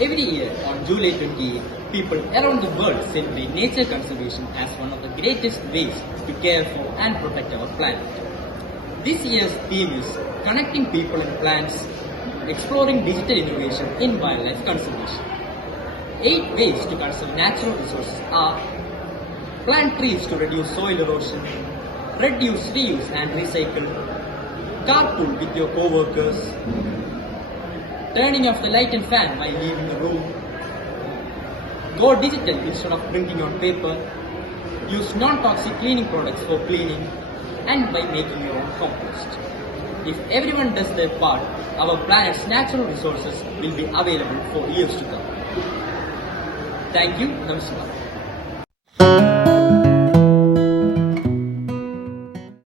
Every year on July 28, people around the world celebrate nature conservation as one of the greatest ways to care for and protect our planet. This year's theme is Connecting People and Plants, Exploring Digital Innovation in Wildlife Conservation. 8 ways to conserve natural resources are: plant trees to reduce soil erosion, reduce, reuse and recycle, carpool with your co-workers, turning off the light and fan while leaving the room, go digital instead of printing on paper, use non-toxic cleaning products for cleaning, and by making your own compost. If everyone does their part, our planet's natural resources will be available for years to come. Thank you. Namaskar.